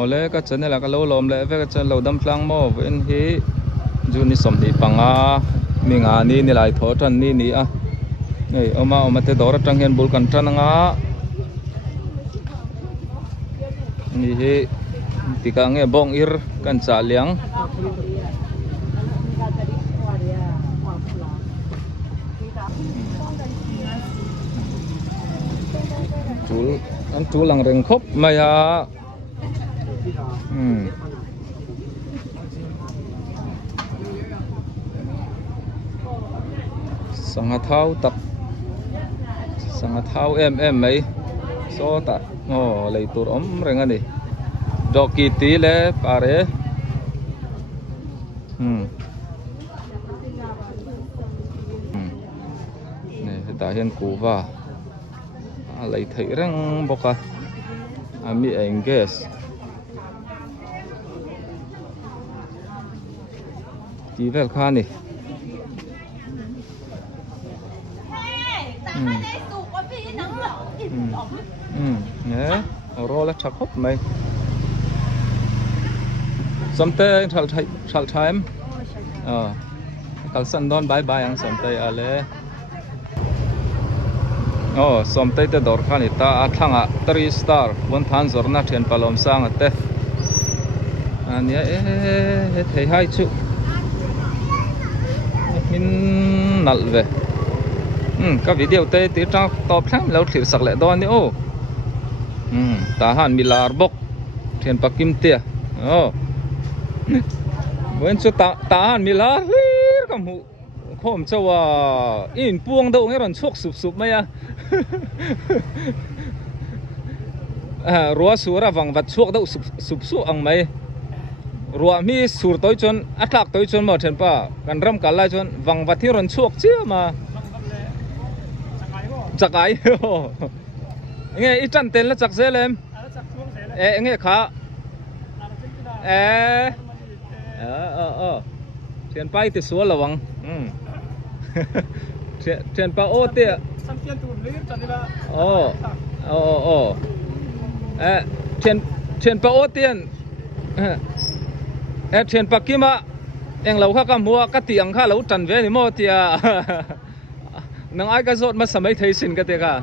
ole ka chane la ka lo lom le ve ka chan lo dam tlang mo ven hi juni som ni panga minga ni ni lai tho tan ni ni a ei oma te dor tang hen bul kan tan nga ni hi tika nge bong ir kan cha liang chul an chulang reng khop maya sanga thau em mấy số ta lấy tur reng ani doki ti le pare này ta hiền cú va lấy thấy răng bọc mi anh guess tí vel khan này nhé rồi là chắc hấp mày something shall time kal san don bye bye ang something ale something te dor khan ita athanga 3 star 1,000 zorna then palom sang ate ania thei hai chu min nal ve các video te ti tang top thang lo thlir sak le don ni o ta han milar bok then pakim tia wen chu ta han milar lir kam hu khom chawa in puang do nge ron chok sup mai ruwa sura wang wat chok do sup ang mai ruwa mi sur toy chon atlak toy chon mo then pa kan ram kala chon wang wat hi ron chok chia ma chakai nghe ít chân tên là chặt dễ lên nghe khá tiền bay thì xuống là vắng tiền bay ô tiệt tiền bay ô tiền tiền bay kia mà em lâu khác cầm mua các tiền khác lâu trần về thì mua thì nang ai cái rốt mà sắm mấy thấy xin cái tiệt cả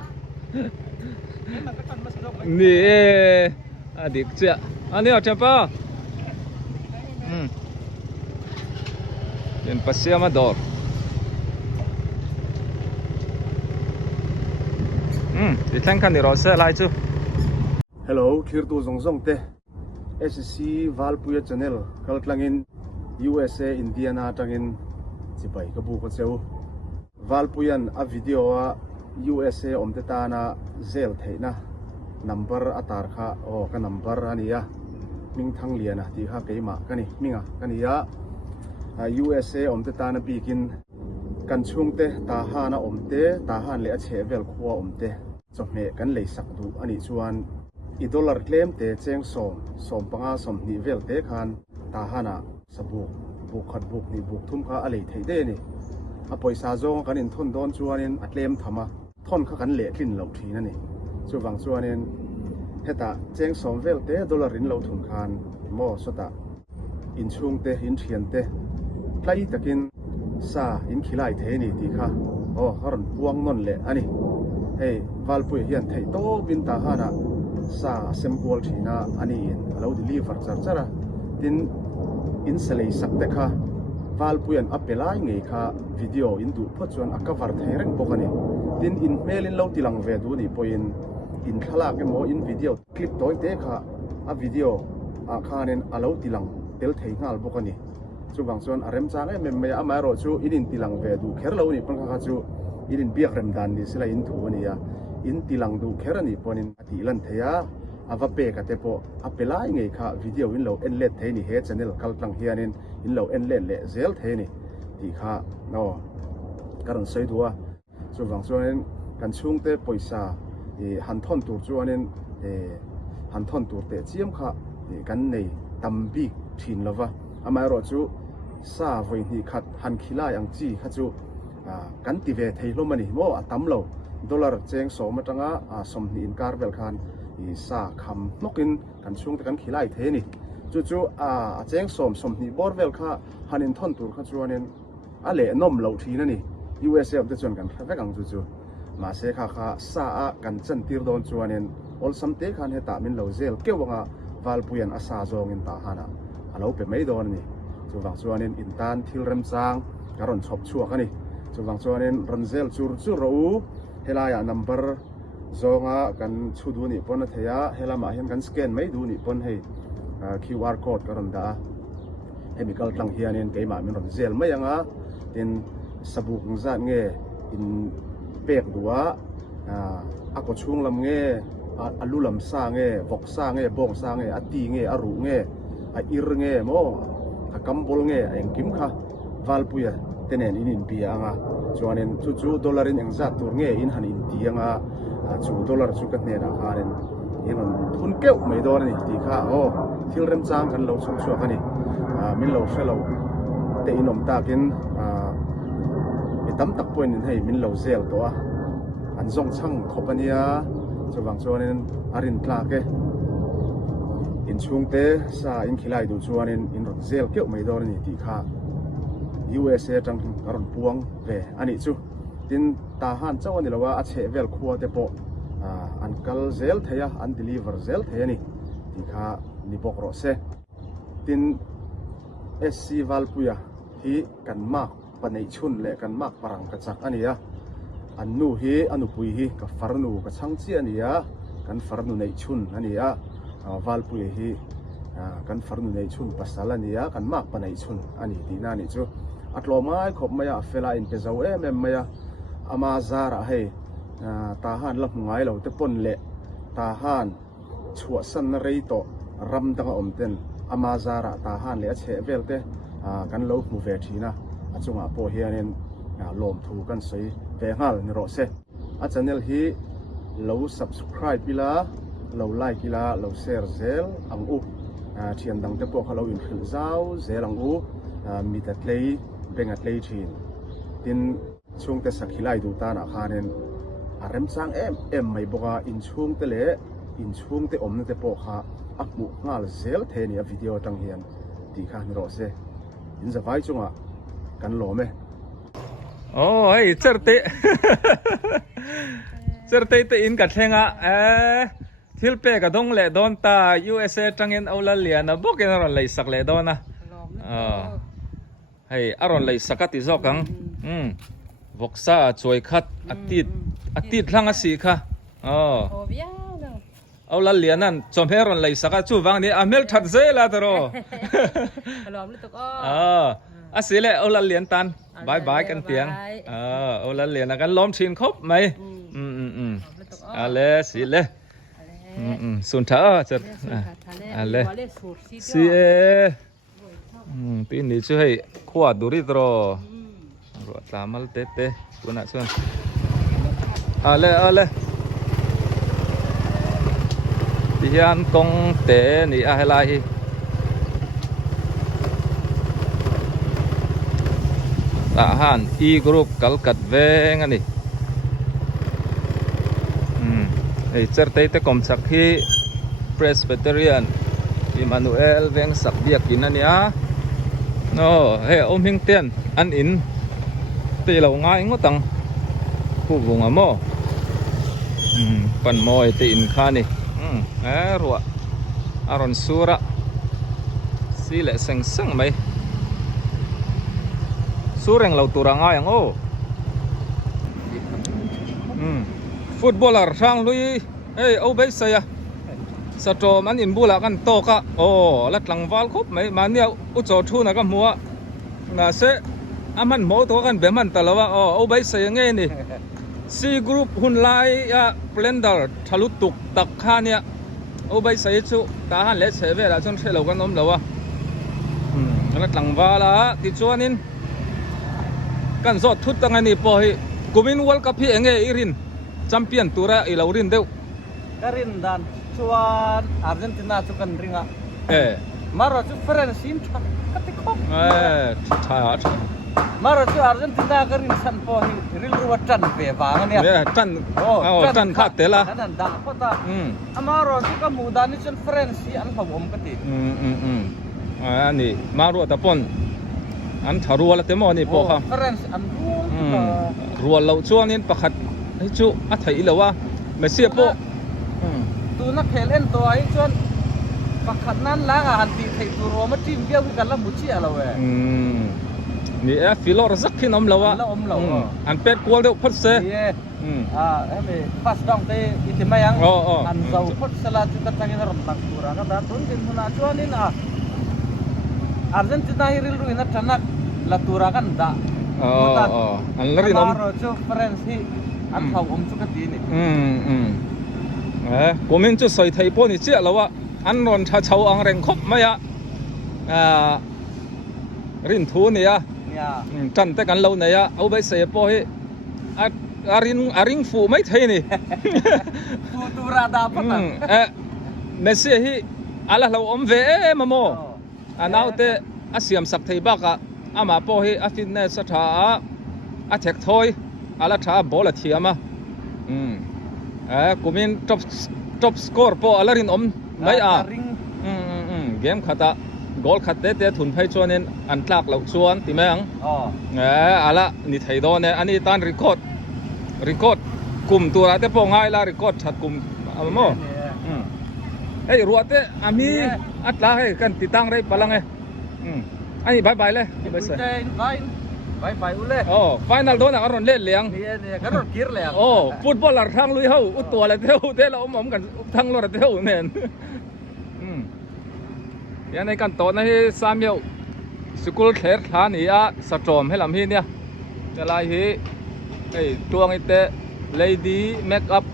nè adik cia ani ở pa yan pasya mador di tlang kan ni rosa lai chu hello thir tu zong te SC Valpuya channel kaltlangin USA Indiana tangin chipai ka bu ko cheu Valpuyan a video a USA omte ta na zel theina number atar kha ka number ania ming thang liana ti kha keima kani minga kania USA omte ta na bikin kan chungte ta ha na omte ta han le a chevel khuwa omte chome kan lei sak du ani chuan i dollar claim te cheng som panga som ni vel te khan ta hana sabu buk khat buk ni buk thum kha alei theide ni a poisa zong kan in thon don chuanin a claim thama thon kha kan le thlin lo thina ni chuwang chuanin heta cheng som vel te dollar in lo thun khan mo sota in chung te in thian te tlai takin sa in khilai the ni ti kha haron puang non le ani hey Valpui hian thei to bin ta hana sa sempol thina ani in alo deliver charchara tin in selei sak te kha Valpuyan apelai ngei kha video in du pho chuan a cover thei reng bokani tin in mail in lo tilang ve du ni poin in khala ke mo in video clip toy te kha a video a khanen alo tilang tel thei ngal bokani chuwang chuan arem chang me ama ro chu in tilang ve du kher lo ni pang kha chu in biak rem dan ni sila in thu ani ya in tilang du kher ani ponin ati lan theya ava pe ka te po apelai ngei kha video in lo en let thei ni he channel kaltlang hianin in lo en let le zel thei ni ti kha no karon sei duwa chuwang chuan kan chung te poisa han thon tur chuanin han thon tur te chiam kha kan nei tambi thin lova amai ro chu sa voi ni khat han khilai ang chi kha chu kan ti ve thei hlomani mo atam lo dollar cheng so matanga som ni in kar vel khan i sa kham nokin kan chung te kan khilai the ni chu a cheng som ni borvel kha hanin thon tur kha chuanin a le nom lo thi na ni USA am te chuan kan thave kang chu ma se kha sa a kan chan tir don chuanin ol sam te khan he ta min lo zel kewanga valpuyan asa zong in ta hana alo pe mai don ni chuwang chuanin in tan thil rem chang karon chhop chuak ani chuwang chuanin ranzel chu ro helaya number zonga kan chudu ni pon theya helama hian kan scan mai du ni pon hei QR code karon da chemical tlang hianin keima min ranzel mai anga tin sabuk zat nge in pek duwa ako chung lam nge alulam sa nge vok sa nge bong sa nge ati nge aru nge a ir nge mo a kambol nge eng kim kha valpuya tenen in pia anga chuanin chu dollar in eng zat tur nge in han in ti anga chu dollar chu ka ne na harin in on thun keu mai dor ni ti kha o thil rem chang kan lo chung chu ani min lo shelo te inom takin mi tam tak point in hei min lo zel to a an zong chang khopania chuwang chuanin arin tla ke in chungte sa in khilai du chuanin in ron zel keu mai dor ni ti kha USA tang karon puang ve ani chu tin ta han chawani lawa a che vel khuwa te po an kal zel theya an deliver zel theya ni ti kha ni bok ro se tin SC Valpuya hi kan mak panei chun le kan mak parang ka chak ania an nu hi anu pui hi ka farnu ka changchi ania kan farnu nei chun ania Valpuya hi kan farnu nei chun pasal ania kan mak panei chun ani ti na ni chu atlomai khop maya fela in pe zo em maya ama zara hei ta han la ngai lo te pon le ta han chua san na rei to ram dang om ten ama zara ta han le che vel te kan lo mu ve thina achunga po hianin lom thu kan sei ve ngal ni ro se a channel hi lo subscribe pila lo like pila lo share zel ang u thian dang te po khalo in khil zau zel ang u mi ta tlei benga tlei thin tin chung te sakhilai du ta na khanen arem chang em mai boka in chung te le in chung te om te po kha akmu ngal zel the ni a video tang hian ti kha ni ro se in za vai chunga kan lo me hey cherte cherte te in ka thenga thil pe ka dong le don ta USA tangin aula liana boken ron lai sak le dona hey aron lai sakati zokang voksa choi khat atit thlang a si kha aula lianan chomheron lai saka chu wang ni amel that zela taro lom lu tok asile aula lian tan bye bye kan piang aula lian kan lom thin khop mai ale sile sun tha chat ale si tin ni chu hei khwa duri tro ro tamal te tuna chuan ale hian kong te ni a helai hi ta han e group kalkat veng ani ei cherte te kom sak hi Presbyterian Emmanuel veng sak biak in ania no he om hing ten an in te lo ngai ngotang ku bunga mo pan moi te in khani ruwa aron sura sile seng mai sureng lau turanga yang footballer sang lui au bai saya satom an in bula kan to ka lat lang wal khop mai mania u cho thu na ka muwa na se aman mo to kan beman talawa au bai saya nge ni C group hun lai ya blender thalutuk tak khania au bai sai chu ta han le cheve la chon thelo kan om lawa lat lang wala ti chuanin kan zot thut tangani po hi kumin world cup hi enge irin champion tura ilaurin deu karin dan chuan Argentina chu kan ringa Maro chu France in thak katikok. Thai Maro chu Argentina ka rin san po ril ruwa tan pe wang ania.เนี่ยจันจันคาเตละ Nan da ko ta. Amaro chu ka muda ni chen France an phom ka ti. อันนี้มารัวตะปนอันถ้ารัวแล้วเต็มนี่พอครับ France an ru. รัวเราช่วงนี้ประคัดให้ชูอัฐิแล้วว่าไม่เสียโป Tu na khelen to ai chon pakhat nan la ga han ti thei tu ro ma tim bia kan la mu chi ala we. นี่ฟิโลรสักที่น้ำแล้ววะอันเป็ดกลัวเดี๋ยวพัดเส Ye. Eme pas dong te iti mayang. An zau pot salat kita tangin ron tak kurang ka datun din muna chuan in Argentina hiril ru ina tanak la turakan da. อันละรินอม Maro chu France hi an thau chu ka ti ni. กูมินจะใส่ไทยปนี่เจ้าแล้ววะอันรอนชาเชาอังแรงครบไหมอะรินทูเนี่ย Ya. จันแต่กันเราเนี่ยเอาไปเสียปอยอาริงฟูไม่ไทยนี่ Tu turada apa? เมสซี่ฮีอะไรเราอมเวมาโมอันเอาแต่อาเซียมสักไทยบักอะอามาปอยอาฟินเนสถาอาเทคทอยอะไรถาบอลเทียมะกูมินจบสกอร์ปออะไรรินอมไม่เกมขัดกอลขัดเตะทุนไพ่ชวนนี้อันตรากเหล่าชวนติแมงอะไรนี่ไทยโดนเนี่ยอันนี้ตานรีคอร์ดกลุ่มตัวแต่พอง่ายละรีคอร์ดชัดกลุ่มอะไรมั้งเฮ้ยรัวเตะอามีอัตลาให้กันติดตั้งได้พลังไงอันนี้บายเลยบายเลย ule. โอ้ไฟนัลโดนอ่ะรอนเล่นเลี้ยง Ni kan ron kir le. โอ้ฟุตบอลหลังทางลุยเฮาอุตัวอะไรเท่าเท่าเราอมกันทั้งรถเท่าเนี่ยยังในกันโตในสามเยวสกุลเขตฐานนี่อะสะจอมให้ลำฮีเนี่ยจะลายฮีไอ้ดวงไอ้เตะ lady make up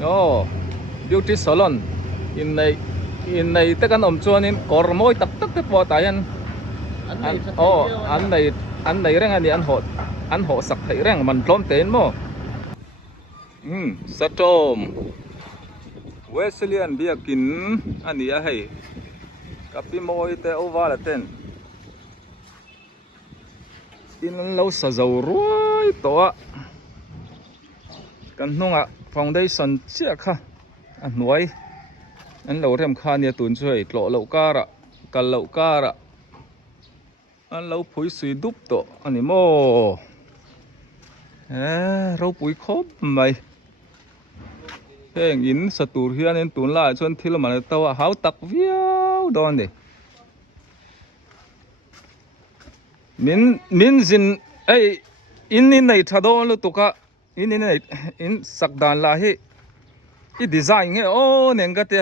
โอ้ beauty salon อินในเตะกันอมจวนนี่กอร์มอยตักเตะปอตายันอันไหนเรื่องอันนี้อันโหสักไทยเรื่องมันพร้อมเต้นมั้งสะจอมเวสเลียนเบียกินอันนี้ให้กับพี่โมยแต่เอาว่าละเต้นอินเราสะเจ้ารวยตัวกันน้องอ่ะ foundation เชี่ยค่ะอันหน่วยอันเราเริ่มค่าเนี่ยตุนช่วยโหลเราการะกันเราการะอันเราปุ๋ยสุยดุบตัวอันนี้โมเราปุ๋ยครบไหมเพ่งอินสตูเฮียนตุนล่าชนที่เรามาตัวหาวตักเวียวโดนดิมินจินไออินนี่ในทัดโดนลูกตุกะอินนี่ในอินสักดานลาฮิอีดีไซน์เงี้ยโอ้เน่งกัดเตะ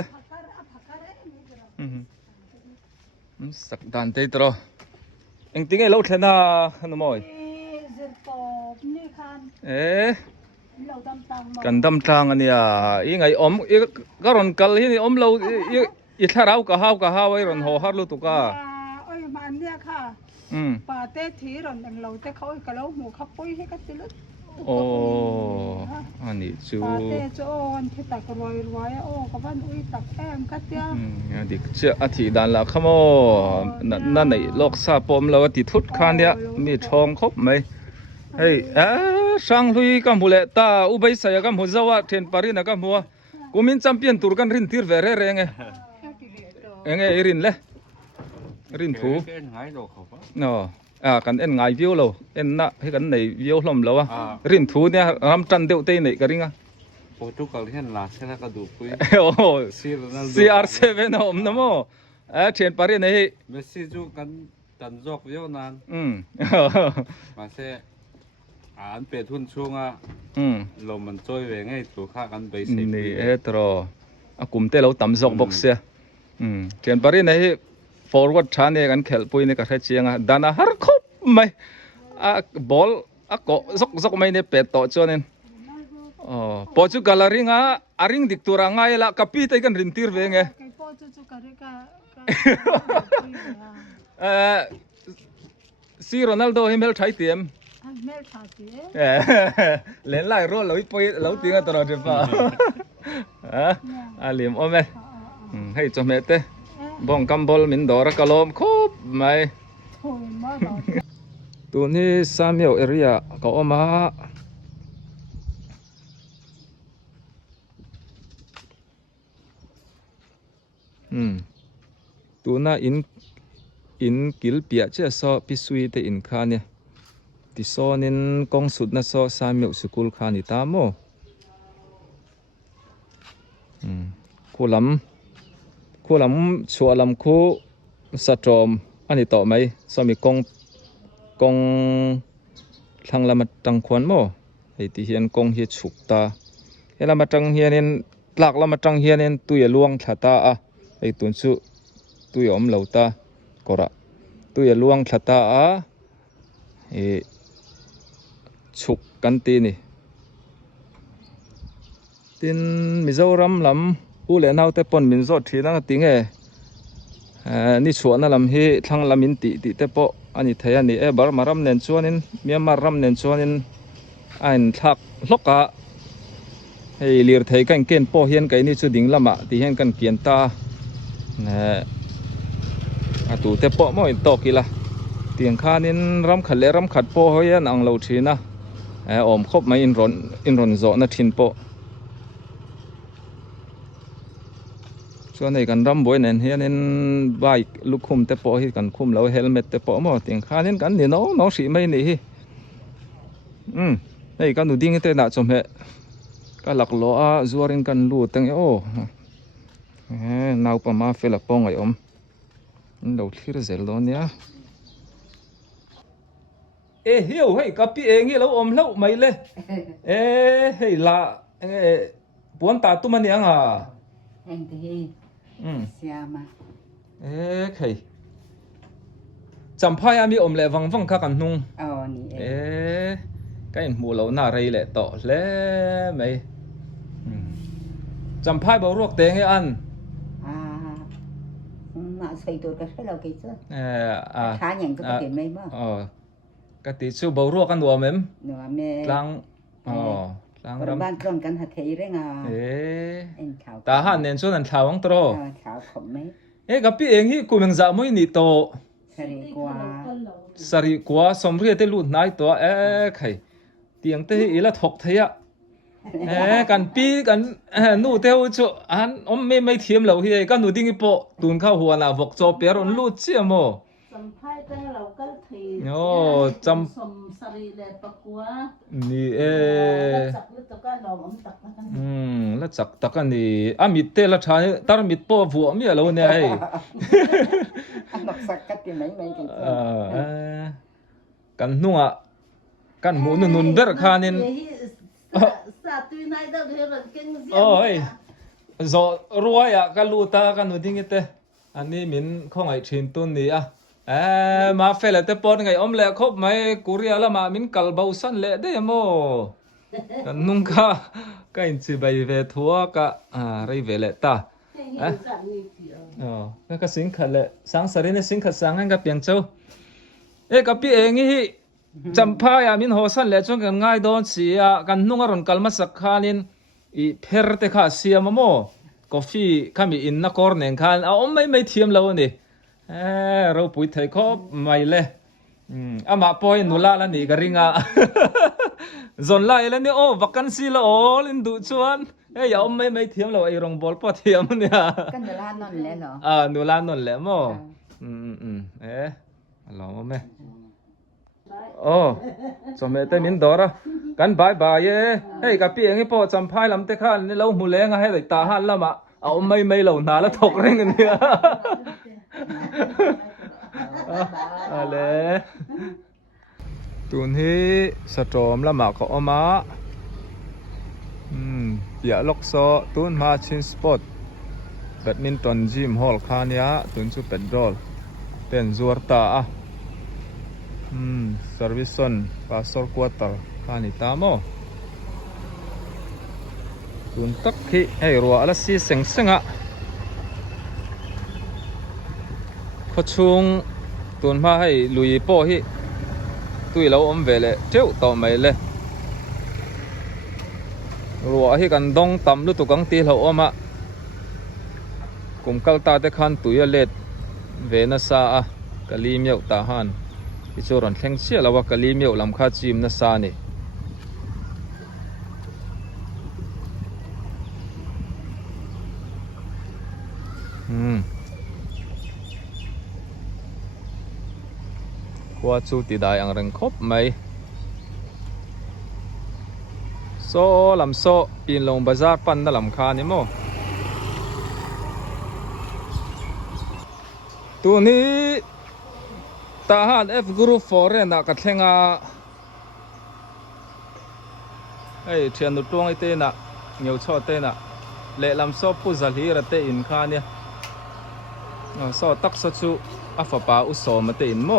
สักดานเตยตรอเอ็งติ้งไอ้เราเทน่าขนมอยกันดำทางอันนี้อีไงอมอีก็รอนกัลที่นี่อมเราอีถ้าเราก็หาวไว้รอนหัวฮาร์ลูตุกะโอ้ยมันเนี่ยค่ะป่าเต้ทีรอนเราเต้เขาอีกแล้วหมูขับปุ้ยให้กันติลึกโอ้อันนี้จูป่าเต้โจนที่ตักรวยโอ้กับบ้านอุ้ยตักแอมกัดเตี้ยอันนี้เชื่ออาทิตย์ดันละขโมนั่นในโลกซาปมเราติดทุดคานเนี่ยมีทองครบไหมเฮ้ยช่างลุยกัมพูเลตาอุบัยสายกัมพูเจ้าเทนปารีนกัมพูกูมินจัมเปียนตุรกันรินทีร์เวรเร่งเองรินเลยรินถูเนาะกันเอ็นไงวิวเราเอ็นน่ะให้กันในวิวลมเรารินถูเนี่ยรำจันเดียวเตยไหนกันริงโปรตุเกสเห็นลาเซนกระดูกปุยโอ้CR7 นะผมนะโมเทนปารีนเมสซี่จูกันจันจอกวิวนานมาเซอันเป็ดทุนช่วงลมมันจ่อยเวงให้ตัวข้ากันไปสินี่ตรอกลุ่มเตะเราต่ำจอกบ็อกเสียเทนปารีนforward ชาเนี่ยกันเขลปุยเนี่ยก็ใช้เชียงดานาฮาร์คบไหมบอลก็ซกไม่เนี่ยเป็ดต่อจวนโปรตุเกสริงอาริงดิกตัวร่างไงละกับพี่เตกันรินทีร์เวงไงซีโรนัลโดให้เมลใช้เตียมเล่นไล่รถเราไปเราตีกันตลอดใช่ปะเหลี่ยมอ้อมไหมให้จอมเตะ บ้องกำบอลมินดอร์กะลมครบไหม โอ้ยมาหน่อย ตัวนี้ซามิเอลเอเรียก็ออกมาตัวน่าอินกิลเปียเจ้าซอพิสุยแต่อินคาเนี่ยที่ซอนินกองสุดน่ะซอซามิเอลสกุลคานิตามโมคู่ลำชัวลำคู่สตรอมอันนี้ต่อไหมซอมีกองทางละมาจังควันโมไอ้ที่เฮียนกองเฮียฉุกตาเฮละมาจังเฮียนินหลักละมาจังเฮียนินตุยลวงชะตาอ่ะไอ้ตุนสุตุยอมเหลาตากระตุยลวงชะตาอ่ะไอ้ฉุกกันตีนี่ตินมิโซรัมลำอูเลนเอาแต่ปนมินโซทีนั่งติงนี่ชวนนั่นลำเฮทางลำมินติแต่ปออันนี้ไทยอันนี้บาร์มารำเนินชวนินเมียมารำเนินชวนินอันทักลกะให้เลียร์ไทยกันเกณฑ์ปอเฮียนกันนี่ชุดดิ่งละมะที่เฮียนกันเกียนตาตูแต่ปอมั่วตอกิละเตียงข้านินรำขัดเล่รำขัดปอเฮียนอังเราทีนะอมคบมาอินรอนโซนัทินปอส่วนในการรำบวยเนี่ยเฮียนินใบลูกคุมแต่ปอที่กันคุมแล้วเฮลเมตแต่ปอมั่วเตียงข้านินกันเนี่ยน้องสีไม่นี่ในการดูดิ้งแต่หน้าจมเหก็หลักล้อจวรินกันลูตั้งโอ้นาวประมาเฟลปองไอ้อมเราที่เราเจอแล้วเนี่ยเฮ้ยเฮ้ยกับพี่เองนี่เราอมแล้วไม่เลยเฮ้ยละปวนตาตุ้มันยังอ่ะเองที่เสียมาใครจำพายมีอมเลยวังข้ากันนุ่งนี่ก็เห็นหมูเราหน้าไรแหละต่อแล้วไหมจำพายบ่รวกเตงให้อันมาใส่ตัวก็ใช้เรากี่เจ้าขาอย่างก็ติดไม่บ้างก็ติดชูบ่รวกกันหัวเม้มล้างบ้านตรงกันหัดเทยได้งาตาหันเน้นส่วนนั้นข่าวของตรข่าวผมไหมกับพี่เองที่กูยังจะไม่หนีโตสริกว่าสมเรียได้ลุ่นนายตัวใครเตียงเตอีละถกเทียกันปีกันนู่เทียวจุอันอมไม่เทียมเราเฮียกันนู่ดิ้งโปตุนเข้าหัวน่ะวกโจเปียรอนลู่เชี่ยโมสัมภาษณ์แต่เราก็ทีโอ้จำสมสรีเลปกัวนี่จักลึกตะก้าเราอมตักมาทั้งแล้วจักตะกันนี่มิดเตละชายตารมิดโปผัวเมียเราเนี่ยนักสักกัดที่ไหนไม่กันนุ่งกันหมูนุ่นเดอร์คานินโอ้ยโซรวยกันลูตากันนู่นดิ้งเตอันนี้มินข้องไอชินตุนนี่มาเฟลแต่ปนไงอมเล่คบไหมกุเรียละมามินกัลบาสันเล่ได้โมกันนุ่งก็อินซีใบเวทัวก็ไรเวลตาก็สิงขัดเลยสังสรินสิงขัดสังให้กับเปียงเจ้ากับพี่เองนี่จำพายมินหัวสันเล่จงกันง่ายโดนเสียกันนุ่งอรุณกัลมาสักขานินอีเพรเตข้าเสียมโมกาแฟข้ามีอินนักคอร์เนงคันไม่เทียมเราเนี่ยเราปุ๋ยไทยครบไม่เลยมาปอยนุลาแล้วนี่ก็ริงจนไล่แล้วนี่โอ้วักันซีละโอ้ลินดูชวนอย่าไม่เทียมเราไอ้รองบอลพอเทียมเนี่ยกันนุลานนเลยเหรอนุลานนเลยมั้งลองมั้ยโอ้สมัยเต้มินดอร์กันบายกับพี่เองให้พ่อจำพายลำเตะข้านี่เราหูแรงให้ได้ตาหันละมาไม่เหล่านาแล้วถกเร่งกันเนี่ยอะไรตัวนี้สตรอมละมาก็ออกมาอย่าล็อกโซ่ตุนมาชินสปอร์ตแบดมินตันจิมฮอลคานี้ตุนสุดเป็นโรลเป็นจัวตาเซอร์วิสซอนปาสอร์ควอเตอร์คานิตามอตุนตักขี้ให้รัวอะไรสิเซ็งขชุงตุนมาให้ลุยโป้ที่ตุยเราอมเวลเจ้าต่อไม่เลยรัวให้กันดองต่ำลุตุกังตีเราอม กุมกัลตาเตคันตุยเลดเวนัสากะลีเมียวตาฮันที่โจรอนแข่งเชียแล้วว่ากะลีเมียวลำคาจิมนัสานี่ว่าจูติได้อังเริงคบไหมโซลำโซปีนลงบาซาร์ปันนั่นลำคานี่โมตัวนี้ทหาร F Group 4เนี่ยนะกัดเชงอาเฮ้ยเทียนนุตวงไอเต้น่ะเหนียวชอเต้น่ะเละลำโซผู้จัลฮีระเตอินคาเนี่ยโซตักสัจูอัฟปาอุโสมาเตอินโม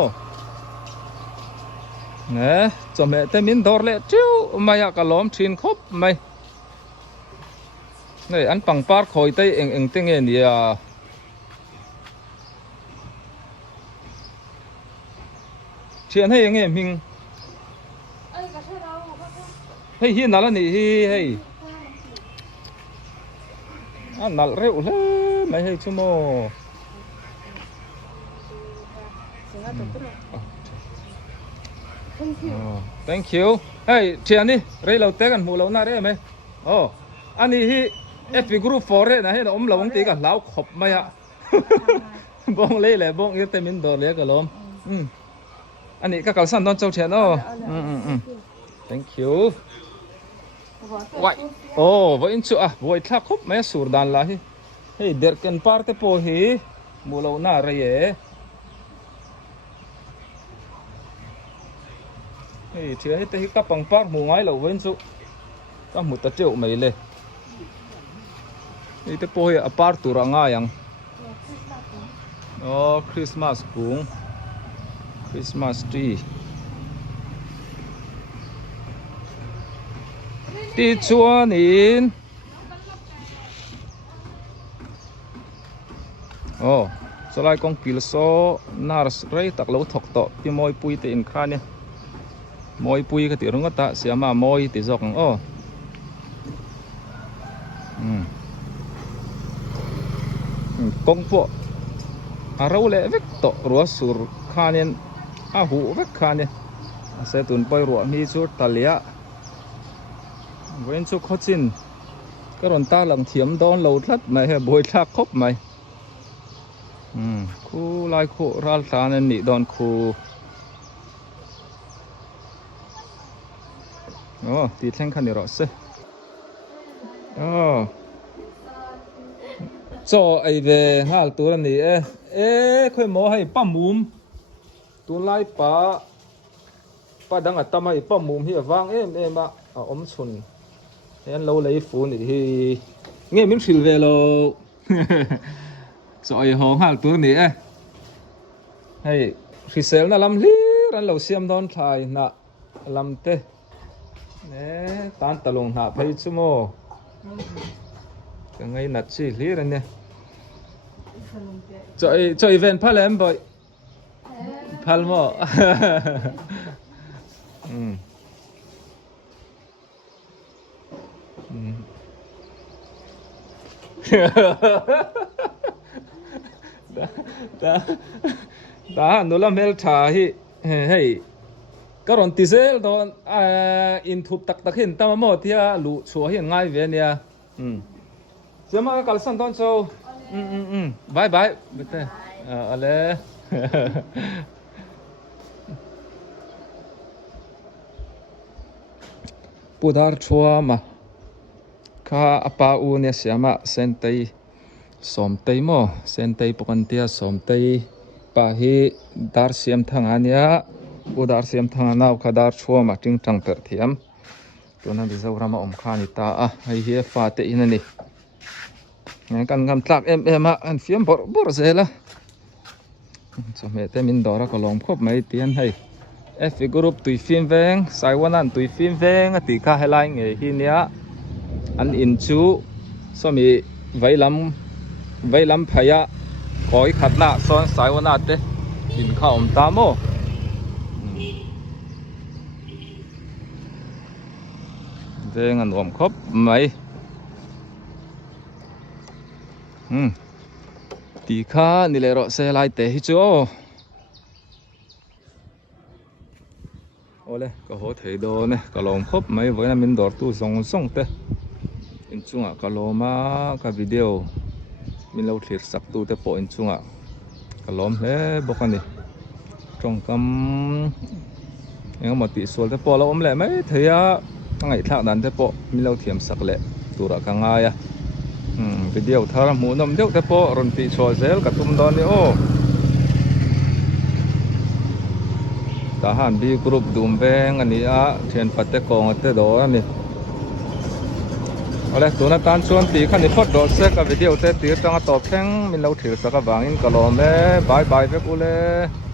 เนี่ยจอมเตมินดอร์เล่จิ้วมาอยากกะล้อมชินคบไหมเนี่ยอันปังปาร์คอยเตเองเต็งเงี้ยเนี่ยเชียนให้ยังไงมิงเฮ้ยนั่นละนี่เฮ้ยอันนั่นเร็วเลยไม่ให้ชั่วโมงthank you เฮ้ยเชียนนี่เรื่องเราเตะกันหมู่เราหน้าเรื่องไหมอ๋ออันนี้ที่ F Group 4เนี่ยนะให้เราเราตีกันแล้วขบไหมอะบ้องเล่เลยบ้องเต็มินดอร์เลี้ยกันล้มอันนี้ก็กำสันตอนเจ้าเชียนอ๋อthank you ว้ายโอ้วันนี้ชัวร์วันที่ทักขบไม่สูดดันละที่เฮ้ยเด็กกันพาร์ทโพฮีหมู่เราหน้าเรื่องเฮ้ยเชื่อให้เตะกับปังปากหมู่ไงเราเว้นสุก็หมดตะเจียวไม่เลยนี่เตะโพฮีอพาร์ตตัวร่างง่ายยังอ๋อคริสต์มาสกุ้งคริสต์มาสทรีที่ชวนอินโอ้สไลด์กองกิลโซนาร์สเรย์ตักเล่าถกโตที่มอยปุยเตอินคาเนี่ยมอยปุยก็ติดรุ่งก็ตาเสียมามอยติดจอกอ๋อกงพวกเราเล่เวกโตรัวสุรคานินอาหูเวกคานินเสตุนไปรัวมีจุดตะเลียเว้นจุกขจินก็รอนตาหลังเทียมโดนเหลาทัดไม่ให้บวยทักคบไหมคู่ลายคู่รัลตานันนี่โดนคู่โอ้ตีแท่งขันนี่รอสิโอ้โจไอเวฮาลตัวนี้ค่อยหมอให้ป้ามุมตัวไล่ป้าดังอัตมาให้ป้ามุมที่วางมาอมชุนเห็นเราเลยฟูนี่ที่เงี้ยมิ้นฟิลเวโลโจไอห้องฮาลตัวนี้ให้ฟิเซลน่ะลำลีรันเราเสียมโดนทายน่ะลำเต้ตานตะลงหาไปชั่วโมงยังไงนัดชีลีรันเนี่ยจอยเวนพัลเลมบ่อยพัลโมตาโนลาเมลชาฮิเฮ้ยก็รอนติเซลตอนอินทุบตักหินตามหมดที่ลุชัวเห็นง่ายเวียนเนี่ยเจ้ามากัลสันตอนโชบายบายเบต้อะไรปูดาร์ชัวมาข้าอาปาอูเนี่ยเสียมาเซนเตย์สมเตย์โมเซนเตย์ปกันเตียสมเตย์ปะฮีดาร์เสียมทางอันเนี้ยปูดาร์เสียมทางนาวข้าดาร์ชัวมาจึงจังเปิดเทียมตัวนั้นดิเจ้ารามาอมขานิตาให้เฮียฟาเตอินนี่งั้นกันกำลักอันฟิล์มบอร์เซล่ะสมัยเต็มินดอร์ก็ลองคบไม่เตียนให้F Group ตุยฟิล์มเวงไซวันนั้นตุยฟิล์มเวงตีข้าให้ไล่เงี้ยที่เนี้ยอันอินจูสมัยไว้ลำพยาคอยขัดหน้าซ้อนไซวันนั้นเตอินข้าวอมตามโมเวงอันอมคบไหม ตีข้านี่เลยรอเซลายเตะฮิจูโอ้เลยก็หัวเถียดเนี่ยก็ลองพบไม่ไว้นะมินดอร์ตู้ส่งเตะอินจุงอ่ะก็ลองมากับวิดีโอมินเราถือสักตู้เตะโปอินจุงอ่ะก็ลองเฮ้บอกกันดิตรงกำยังมาติส่วนเตะโปเราอมแหละไม่เถียตั้งไงท่านั้นเตะโปมินเราเทียมสักแหละตัวละกังไงอ่ะวิดีโอทาร์มูนมเดียวเตะโปรนติโชว์เซลกับตุ้มดอนนี่โอทหารบีกรุ๊ปดูมเบงอันนี้อ่ะเชียนปัตเตกองเตโดอันนี้เอาเลยตัวนั้นตานชวนตีขันนี้พอดโดเซกับวิดีโอเตตีตั้งต่อแข้งมินเราถือสักบางอินกะลอมเลยบายไปกูเลย